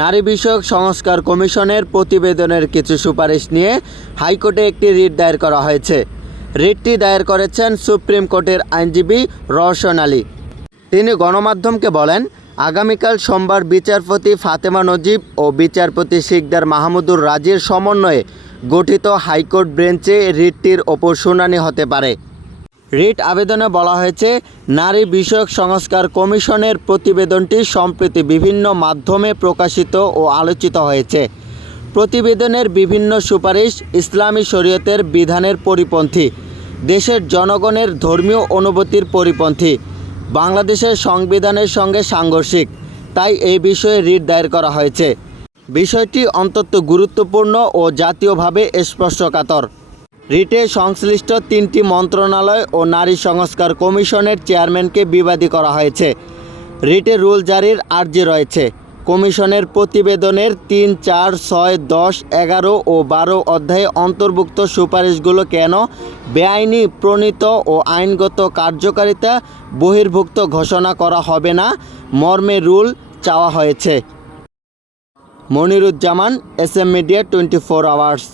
নারী বিষয়ক সংস্কার কমিশনের প্রতিবেদনের কিছু সুপারিশ নিয়ে হাইকোর্টে একটি রিট দায়ের করা হয়েছে। রিটটি দায়ের করেছেন সুপ্রিম কোর্টের আইনজীবী রওশন আলী। তিনি গণমাধ্যমকে বলেন, আগামীকাল সোমবার বিচারপতি ফাতেমা নজিব ও বিচারপতি সিকদার মাহমুদুর রাজির সমন্বয়ে গঠিত হাইকোর্ট বেঞ্চে রিটটির ওপর শুনানি হতে পারে। রিট আবেদনে বলা হয়েছে, নারী বিষয়ক সংস্কার কমিশনের প্রতিবেদনটি সম্প্রতি বিভিন্ন মাধ্যমে প্রকাশিত ও আলোচিত হয়েছে। প্রতিবেদনের বিভিন্ন সুপারিশ ইসলামী শরীয়তের বিধানের পরিপন্থী, দেশের জনগণের ধর্মীয় অনুভূতির পরিপন্থী, বাংলাদেশের সংবিধানের সঙ্গে সাংঘর্ষিক। তাই এই বিষয়ে রিট দায়ের করা হয়েছে। বিষয়টি অত্যন্ত গুরুত্বপূর্ণ ও জাতীয়ভাবে স্পর্শকাতর। রিটে সংশ্লিষ্ট 3টি মন্ত্রণালয় ও নারী সংস্কার কমিশনের চেয়ারম্যানকে বিবাদী করা হয়েছে। রিটে রুল জারির আর্জি রয়েছে। কমিশনের প্রতিবেদনের 3, 4, 6, 10, 11 ও 12 অধ্যায়ে অন্তর্ভুক্ত সুপারিশগুলো কেন বেআইনি প্রণীত ও আইনগত কার্যকারিতা বহির্ভুক্ত ঘোষণা করা হবে না মর্মে রুল চাওয়া হয়েছে। Moniruzzaman, SM media 24 hours.